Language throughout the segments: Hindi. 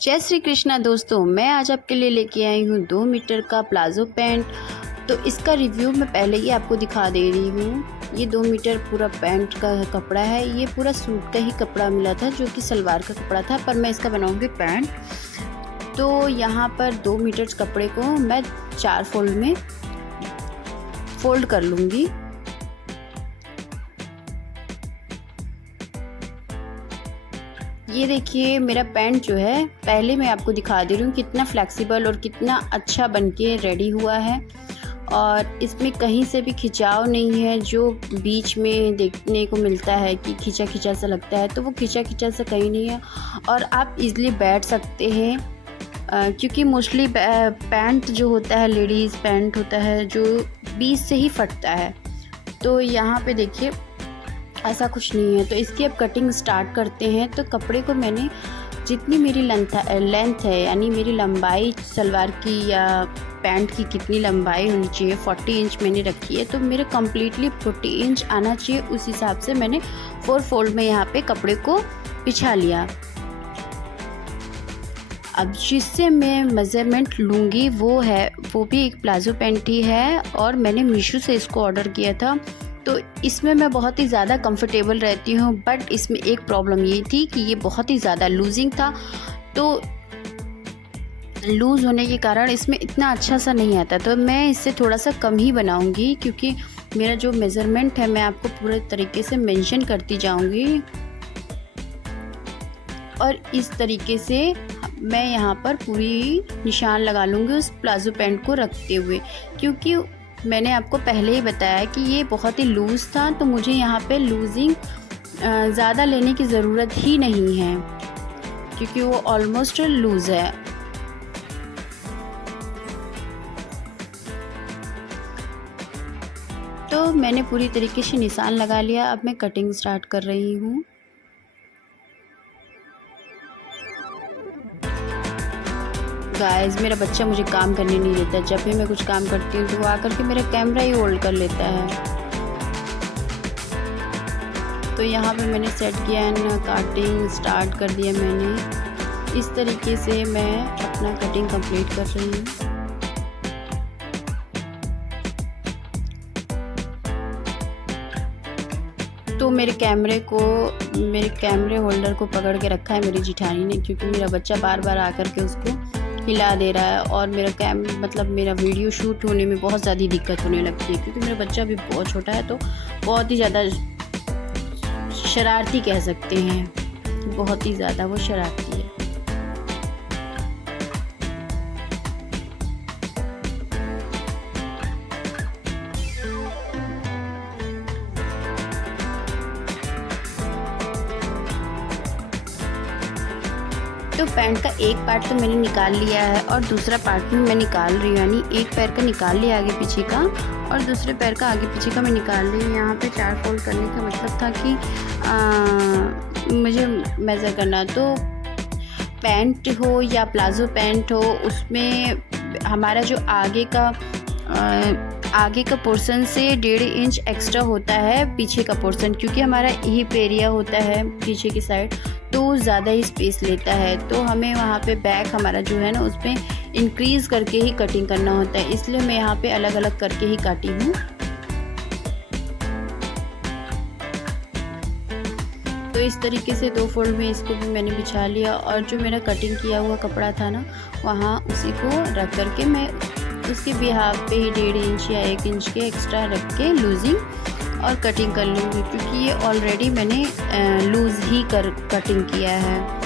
जय श्री कृष्णा दोस्तों, मैं आज आपके लिए लेके आई हूँ 2 मीटर का प्लाज़ो पैंट। तो इसका रिव्यू मैं पहले ही आपको दिखा दे रही हूँ। ये 2 मीटर पूरा पैंट का कपड़ा है। ये पूरा सूट का ही कपड़ा मिला था जो कि सलवार का कपड़ा था, पर मैं इसका बनाऊँगी पैंट। तो यहाँ पर 2 मीटर कपड़े को मैं 4 फोल्ड में फोल्ड कर लूँगी। ये देखिए मेरा पैंट जो है, पहले मैं आपको दिखा दे रही हूँ कितना फ्लेक्सिबल और कितना अच्छा बनके रेडी हुआ है। और इसमें कहीं से भी खिंचाव नहीं है, जो बीच में देखने को मिलता है कि खिंचा खिंचा सा लगता है, तो वो खिंचा खिंचा सा कहीं नहीं है। और आप इजीली बैठ सकते हैं, क्योंकि मोस्टली पैंट जो होता है, लेडीज़ पैंट होता है जो बीच से ही फटता है। तो यहाँ पे देखिए ऐसा कुछ नहीं है। तो इसकी अब कटिंग स्टार्ट करते हैं। तो कपड़े को मैंने जितनी मेरी लेंथ है, यानी मेरी लंबाई सलवार की या पैंट की कितनी लंबाई होनी चाहिए, 40 इंच मैंने रखी है। तो मेरे कम्प्लीटली 40 इंच आना चाहिए, उस हिसाब से मैंने 4 फोल्ड में यहाँ पे कपड़े को बिछा लिया। अब जिससे मैं मेज़रमेंट लूँगी वो भी एक प्लाज़ो पैंट ही है, और मैंने मीशो से इसको ऑर्डर किया था। तो इसमें मैं बहुत ही ज़्यादा कंफर्टेबल रहती हूँ, बट इसमें एक प्रॉब्लम ये थी कि ये बहुत ही ज़्यादा लूजिंग था। तो लूज़ होने के कारण इसमें इतना अच्छा सा नहीं आता। तो मैं इससे थोड़ा सा कम ही बनाऊँगी, क्योंकि मेरा जो मेज़रमेंट है मैं आपको पूरे तरीके से मेंशन करती जाऊँगी। और इस तरीके से मैं यहाँ पर पूरी निशान लगा लूँगी उस प्लाज़ो पैंट को रखते हुए, क्योंकि मैंने आपको पहले ही बताया कि ये बहुत ही लूज़ था। तो मुझे यहाँ पे लूजिंग ज़्यादा लेने की ज़रूरत ही नहीं है, क्योंकि वो ऑलमोस्ट लूज़ है। तो मैंने पूरी तरीके से निशान लगा लिया। अब मैं कटिंग स्टार्ट कर रही हूँ। गाइस, मेरा बच्चा मुझे काम करने नहीं देता। जब भी मैं कुछ काम करती हूँ तो वो आकर के मेरा कैमरा ही होल्ड कर लेता है। तो यहाँ पे मैंने सेट किया है ना, कटिंग स्टार्ट कर दिया मैंने। इस तरीके से मैं अपना कटिंग कंप्लीट कर रही हूँ। तो मेरे कैमरे होल्डर को पकड़ के रखा है मेरी जिठानी ने, क्योंकि मेरा बच्चा बार बार आकर के उसको हिला दे रहा है, और मेरा वीडियो शूट होने में बहुत ज़्यादा दिक्कत होने लगती है, क्योंकि मेरा बच्चा भी बहुत छोटा है। तो बहुत ही ज़्यादा शरारती कह सकते हैं, बहुत ही ज़्यादा वो शरारती है। तो पैंट का एक पार्ट तो मैंने निकाल लिया है, और दूसरा पार्ट भी मैं निकाल रही हूँ। यानी एक पैर का निकाल लिया आगे पीछे का, और दूसरे पैर का आगे पीछे का मैं निकाल रही हूँ। यहाँ पे 4 फोल्ड करने का मतलब था कि मुझे मेज़र करना। तो पैंट हो या प्लाज़ो पैंट हो, उसमें हमारा जो आगे का पोर्शन से 1.5 इंच एक्स्ट्रा होता है पीछे का पोर्शन, क्योंकि हमारा हिप एरिया होता है पीछे की साइड, तो ज़्यादा ही स्पेस लेता है। तो हमें वहाँ पे बैक हमारा जो है ना, उसमें इंक्रीज़ करके ही कटिंग करना होता है। इसलिए मैं यहाँ पे अलग अलग करके ही काटी हूँ। तो इस तरीके से 2 फोल्ड में इसको भी मैंने बिछा लिया, और जो मेरा कटिंग किया हुआ कपड़ा था ना, वहाँ उसी को रख करके मैं उसके बिहाफ पे ही 1.5 इंच या 1 इंच के एक्स्ट्रा रख के लूजिंग और कटिंग कर लूँगी, क्योंकि ये ऑलरेडी मैंने लूज़ ही कटिंग किया है।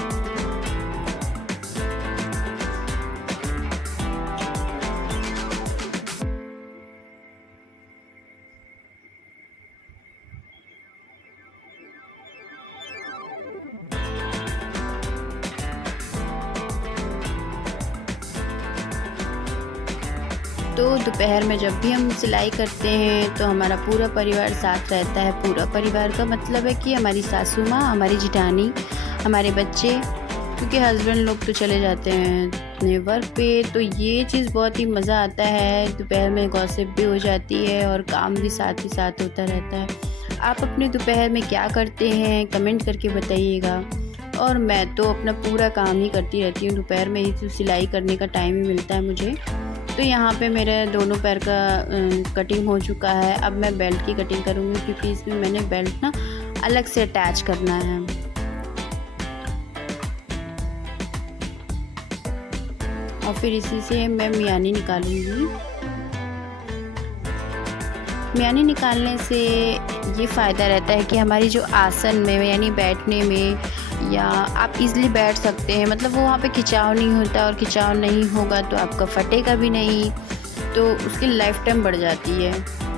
तो दोपहर में जब भी हम सिलाई करते हैं तो हमारा पूरा परिवार साथ रहता है। पूरा परिवार का मतलब है कि हमारी सासू माँ, हमारी जिठानी, हमारे बच्चे, क्योंकि हस्बैंड लोग तो चले जाते हैं अपने वर्क पे। तो ये चीज़ बहुत ही मज़ा आता है। दोपहर में गॉसिप भी हो जाती है और काम भी साथ ही साथ होता रहता है। आप अपने दोपहर में क्या करते हैं कमेंट करके बताइएगा। और मैं तो अपना पूरा काम ही करती रहती हूँ, दोपहर में ही तो सिलाई करने का टाइम ही मिलता है मुझे। तो यहाँ पे मेरे दोनों पैर का कटिंग हो चुका है। अब मैं बेल्ट की कटिंग करूँगी, क्योंकि इसमें मैंने बेल्ट ना अलग से अटैच करना है। और फिर इसी से मैं मियानी निकालूंगी। मियानी निकालने से ये फ़ायदा रहता है कि हमारी जो आसन में यानी बैठने में, या आप इजीली बैठ सकते हैं, मतलब वो वहाँ पे खिंचाव नहीं होता, और खिंचाव नहीं होगा तो आपका फटेगा भी नहीं, तो उसकी लाइफ टाइम बढ़ जाती है।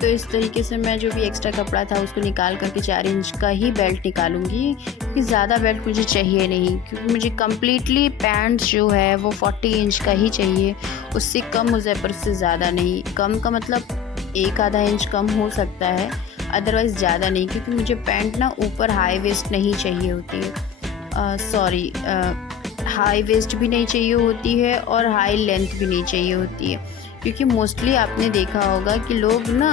तो इस तरीके से मैं जो भी एक्स्ट्रा कपड़ा था उसको निकाल करके 4 इंच का ही बेल्ट निकालूंगी, क्योंकि ज़्यादा बेल्ट मुझे चाहिए नहीं, क्योंकि मुझे कम्प्लीटली पैंट्स जो है वो 40 इंच का ही चाहिए, उससे कम मुझे, पर से ज़्यादा नहीं। कम का मतलब 1-आधा इंच कम हो सकता है, अदरवाइज़ ज़्यादा नहीं, क्योंकि मुझे पैंट ना ऊपर हाई वेस्ट नहीं चाहिए होती है, सॉरी हाई वेस्ट भी नहीं चाहिए होती है और हाई लेंथ भी नहीं चाहिए होती है, क्योंकि मोस्टली आपने देखा होगा कि लोग ना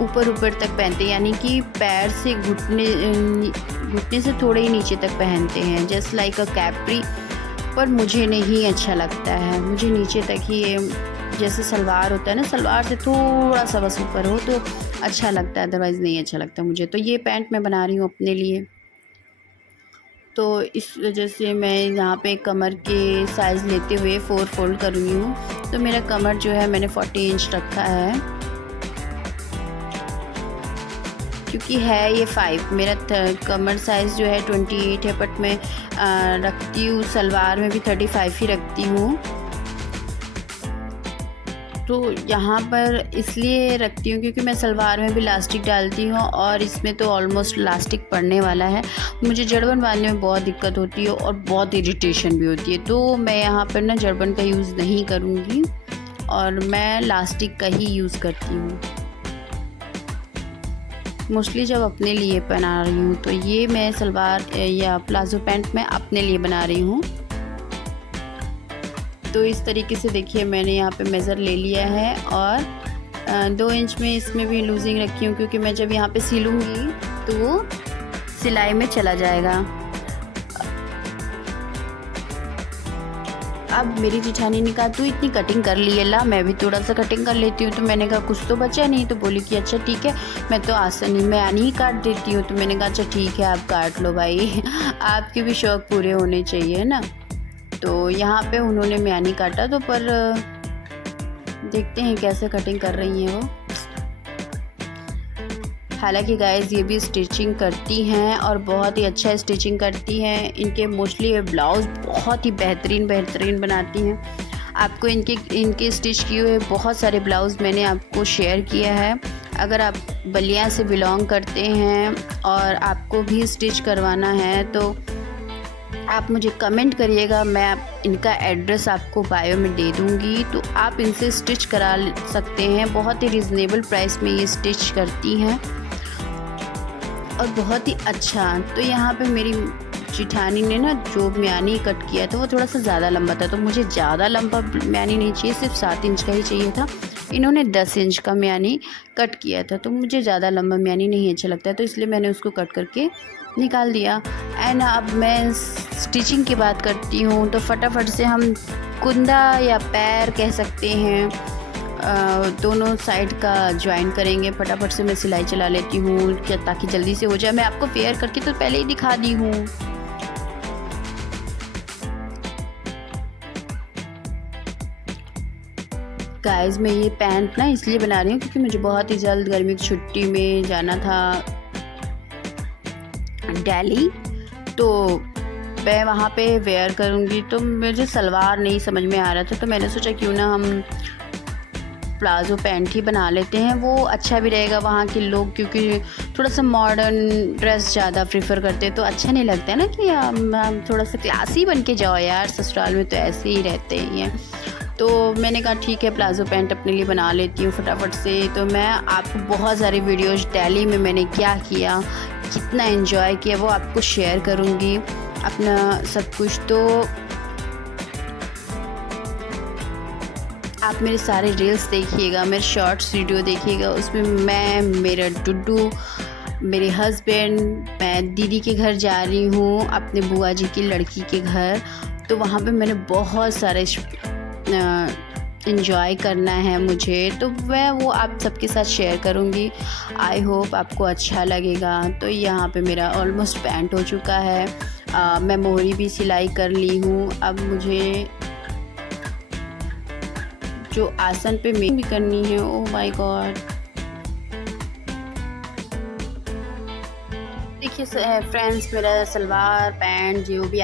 ऊपर तक पहनते हैं, यानी कि पैर से घुटने से थोड़े ही नीचे तक पहनते हैं, जस्ट लाइक अ कैप्री। पर मुझे नहीं अच्छा लगता है, मुझे नीचे तक ही, जैसे सलवार होता है ना, सलवार से थोड़ा सा बस ऊपर हो तो अच्छा लगता है, अदरवाइज़ नहीं अच्छा लगता मुझे। तो ये पैंट मैं बना रही हूँ अपने लिए, तो इस वजह से मैं यहाँ पे कमर के साइज़ लेते हुए 4 फोल्ड कर रही हूँ। तो मेरा कमर जो है मैंने 40 इंच रखा है, क्योंकि है ये 5, मेरा कमर साइज़ जो है 28 है, बट मैं रखती हूँ सलवार में भी 35 ही रखती हूँ। तो यहाँ पर इसलिए रखती हूँ क्योंकि मैं सलवार में भी लास्टिक डालती हूँ, और इसमें तो ऑलमोस्ट लास्टिक पड़ने वाला है। मुझे जड़बन बांधने में बहुत दिक्कत होती है और बहुत इरिटेशन भी होती है, तो मैं यहाँ पर ना जड़बन का यूज़ नहीं करूँगी और मैं लास्टिक का ही यूज़ करती हूँ मोस्टली जब अपने लिए बना रही हूँ। तो ये मैं सलवार या प्लाजो पैंट मैं अपने लिए बना रही हूँ। तो इस तरीके से देखिए मैंने यहाँ पे मेज़र ले लिया है, और 2 इंच में इसमें भी लूजिंग रखी हूँ, क्योंकि मैं जब यहाँ पे सिलूँगी तो वो सिलाई में चला जाएगा। अब मेरी जेठानी ने कहा तू इतनी कटिंग कर ली है, ला मैं भी थोड़ा सा कटिंग कर लेती हूँ। तो मैंने कहा कुछ तो बचा नहीं, तो बोली कि अच्छा ठीक है, मैं तो आसन ही मैं ही काट देती हूँ। तो मैंने कहा अच्छा ठीक है आप काट लो भाई आपके भी शौक़ पूरे होने चाहिए ना। तो यहाँ पे उन्होंने म्यानी काटा, तो पर देखते हैं कैसे कटिंग कर रही हैं वो। हालांकि गाइस ये भी स्टिचिंग करती हैं और बहुत ही अच्छा स्टिचिंग करती हैं। इनके मोस्टली ये ब्लाउज़ बहुत ही बेहतरीन बनाती हैं। आपको इनके स्टिच किए हुए बहुत सारे ब्लाउज़ मैंने आपको शेयर किया है। अगर आप बलिया से बिलोंग करते हैं और आपको भी स्टिच करवाना है तो आप मुझे कमेंट करिएगा, मैं इनका एड्रेस आपको बायो में दे दूँगी, तो आप इनसे स्टिच करा सकते हैं। बहुत ही रिजनेबल प्राइस में ये स्टिच करती हैं और बहुत ही अच्छा। तो यहाँ पे मेरी जेठानी ने ना जो म्यानी कट किया था वो थोड़ा सा ज़्यादा लंबा था, तो मुझे ज़्यादा लंबा म्यानी नहीं चाहिए, सिर्फ 7 इंच का ही चाहिए था। इन्होंने 10 इंच का म्यानी कट किया था, तो मुझे ज़्यादा लंबा म्यानी नहीं अच्छा लगता है, तो इसलिए मैंने उसको कट करके निकाल दिया। एंड अब मैं स्टिचिंग की बात करती हूँ, तो फटाफट से हम कुंदा या पैर कह सकते हैं, दोनों साइड का ज्वाइन करेंगे। फटाफट से मैं सिलाई चला लेती हूँ ताकि जल्दी से हो जाए। मैं आपको फेयर करके तो पहले ही दिखा दी हूँ। गाइस मैं ये पैंट ना इसलिए बना रही हूँ क्योंकि मुझे बहुत ही जल्द गर्मी की छुट्टी में जाना था दिल्ली, तो मैं वहाँ पे वेयर करूँगी। तो मुझे सलवार नहीं समझ में आ रहा था, तो मैंने सोचा क्यों ना हम प्लाजो पैंट ही बना लेते हैं, वो अच्छा भी रहेगा। वहाँ के लोग क्योंकि थोड़ा सा मॉडर्न ड्रेस ज़्यादा प्रेफर करते हैं, तो अच्छा नहीं लगता है ना कि हम थोड़ा सा क्लासी बन के जाओ यार, ससुराल में तो ऐसे ही रहते हैं। तो मैंने कहा ठीक है प्लाजो पैंट अपने लिए बना लेती हूँ फटाफट से। तो मैं आपको बहुत सारी वीडियोज़ दिल्ली में मैंने क्या किया, कितना एंजॉय किया, वो आपको शेयर करूँगी अपना सब कुछ। तो आप मेरे सारे रील्स देखिएगा, मेरे शॉर्ट्स वीडियो देखिएगा, उसमें मैं, मेरा डुड्डू, मेरे हस्बैंड, मैं दीदी के घर जा रही हूँ, अपने बुआ जी की लड़की के घर। तो वहाँ पे मैंने बहुत सारे इंजॉय करना है मुझे, तो मैं वो आप सबके साथ शेयर करूँगी। आई होप आपको अच्छा लगेगा। तो यहाँ पे मेरा ऑलमोस्ट पैंट हो चुका है। मैं मोहरी भी सिलाई कर ली हूँ। अब मुझे जो आसन पे मेक भी करनी है, ओह माय गॉड। देखिए फ्रेंड्स, मेरा सलवार पैंट जो भी